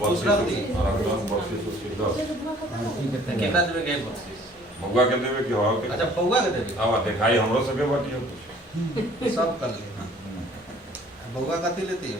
दूसरा दी रमजान बख्शिश उसकी दस कितना देवे के बख्शिश मौका के देवे कि हो के अच्छा पौवा के देवे आवा दिखाई हमरो सबके बाटी हो सब कर ले बउआ कथी लेती है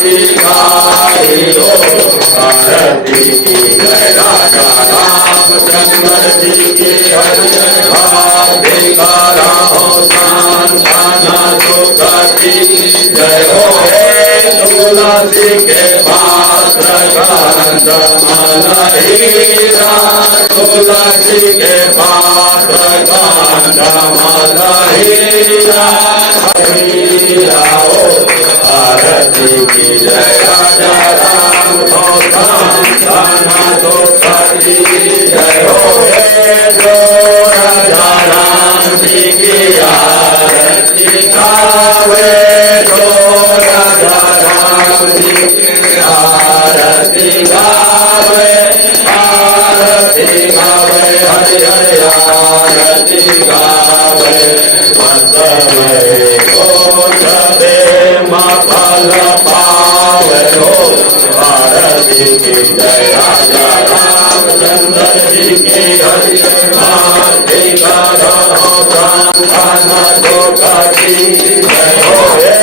Monica, हो आरती की जय राजा रामचंद्र जी की हरि भाव भिखारा हो सांत्वना दुख की जय हो हे तुलसी के पात्र गंध मन हीरा तुलसी के पात्र गंध मन हीरा हीरा हो आरती की जय राजा राम हो सांत्वना दुख की जय हो हे जो राजा राम जी की आरती गावे जो राजा राम जी की आरती गावे हरि हरि आरती गावे मतवे घोष दे फल पावे हो आरती की जय राजा रामचंद्र जी की हरि आरती करो सांत्वना दुख की जय हो हे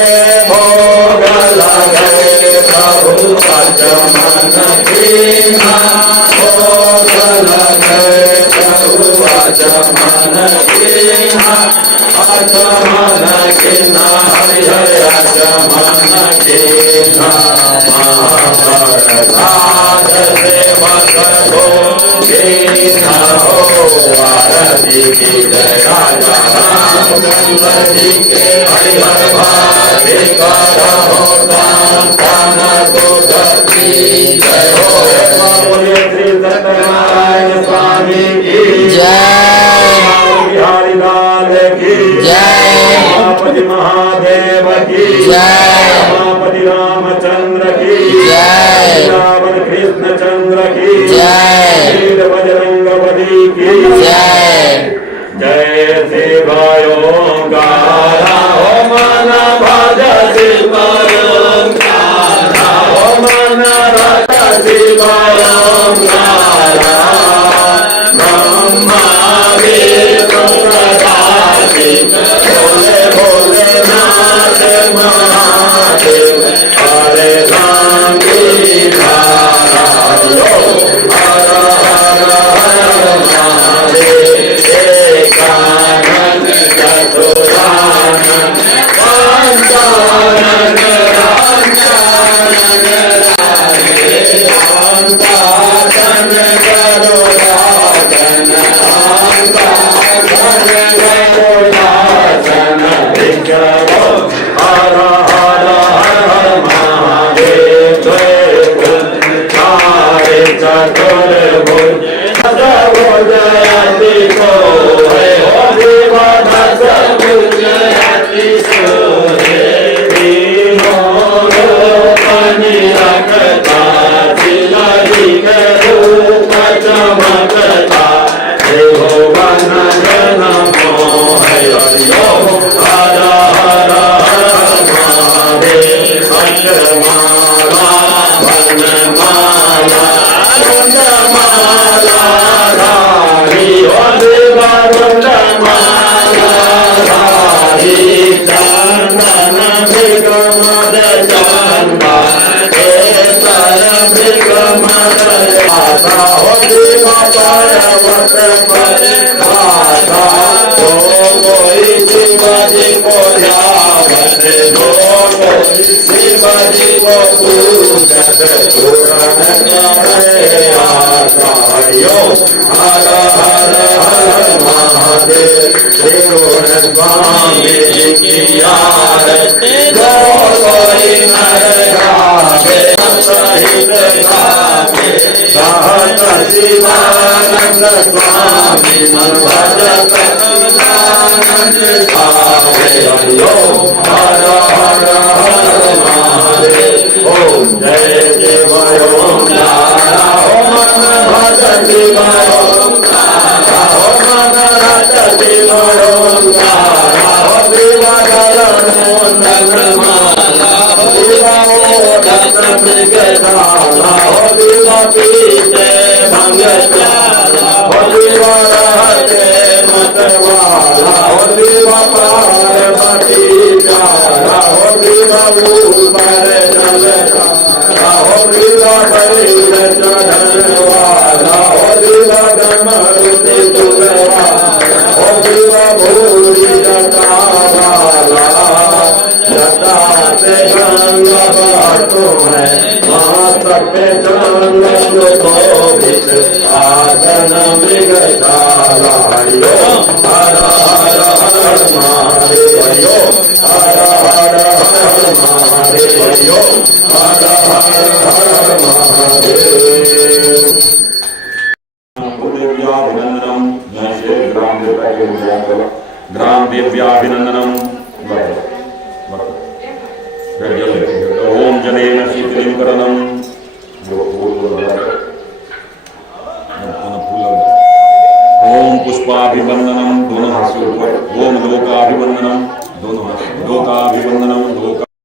भोग लगे प्रभु अचमन कीना भोग लगे प्रभु अचमन कीना अचमन कीना हरि हरि अचमन कीना महाप्रसाद सेवक को कीना हो आरती की जय राजा रामचंद्र जी के हरि हर भाति करो सांत्वना दुख की जय हो बोलिए श्री सत्यनारायण स्वामी की जय बिहारी लाल की जय उमापति महादेव की जय उमापति रामचंद्र की जय रावण कृष्ण चंद्र की जय वीर बजरंग बली की जय जय शिवायोंकारा हो मन भज शिवायोंकारा हो मन रट शिवायोंकारा ब्रह्मा विष्णु प्रजापति भोले भोले नाथ महादेव हरे राम की धारा लो हर हर हर महादेव एकानन चतुरानन पंचानन पंचानन करुणाचन करुणाचन विग्रहो हर हर हर हर महादेव जय चतुर्भुज जयति को है हो देवदास जयति सो रखता दिलि के रूप चमकता देहो वन जन मोह हरि हर हर हर महादेव माला वनमाला वनमाला धारी हो देवा वनमाला धारी चंदन मृगमद चंदा केसर मृगमद आशा हो देवा पर्वत पर आशा हो कोई शिवजी को ध्यावत हो कोई शिवजी को पूजत पूर्ण करे आशा हरिओ हर हर हर महादेव श्री स्वामी जी की आरती जो कोई नर गावे सहित गावे सहत शिवानंद स्वामी मन भजत आनंद गावे हरिओ हर हर हर महादेव ओम जय शिव ओम नारा ओम भज शिव ओम नारा ओम रत शिव ओम नारा शिव माला शिव दत्त मृगशाला शिव पीते भंग जाला शिव रहते मतवाला शिव पार्वती जाला शिव ऊपर जल शिव दुर्लभ तुम्हें मात्र पहचान शोभित आसन मृगशाला हरिओ हर हर हर महादेव हरिओ हर हर हर महादेव हरिओ हर हर हर महादेव ग्राम देव्याभिनंदनम ओम जनेन शीतलिंकरणम